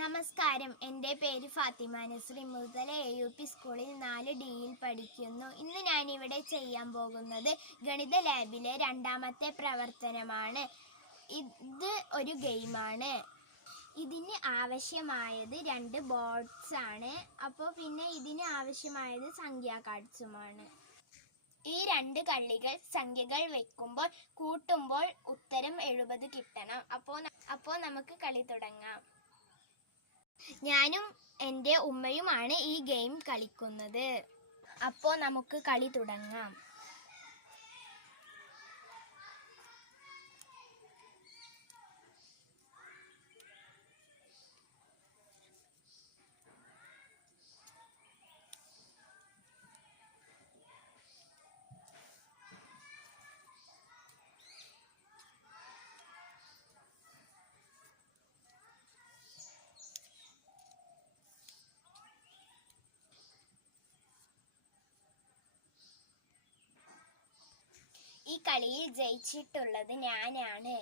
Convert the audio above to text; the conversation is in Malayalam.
നമസ്കാരം. എന്റെ പേര് ഫാത്തിമ നസ്രി മുതല എ യു പി സ്കൂളിൽ നാല് ഡിയിൽ പഠിക്കുന്നു. ഇന്ന് ഞാനിവിടെ ചെയ്യാൻ പോകുന്നത് ഗണിത ലാബിലെ രണ്ടാമത്തെ പ്രവർത്തനമാണ്. ഇത് ഒരു ഗെയിമാണ്. ഇതിന് ആവശ്യമായത് രണ്ട് ബോർഡ്സ് ആണ്. അപ്പോൾ പിന്നെ ഇതിന് ആവശ്യമായത് സംഖ്യാ കാർഡ്സുമാണ്. ഈ രണ്ട് കള്ളികൾ സംഖ്യകൾ വെക്കുമ്പോൾ കൂട്ടുമ്പോൾ ഉത്തരം എഴുപത് കിട്ടണം. അപ്പോൾ അപ്പോൾ നമുക്ക് കളി തുടങ്ങാം. ഞാനും എന്റെ ഉമ്മയുമാണ് ഈ ഗെയിം കളിക്കുന്നത്. അപ്പോൾ നമുക്ക് കളി തുടങ്ങാം. ഈ കളിയിൽ ജയിച്ചിട്ടുള്ളത് ഞാനാണ്.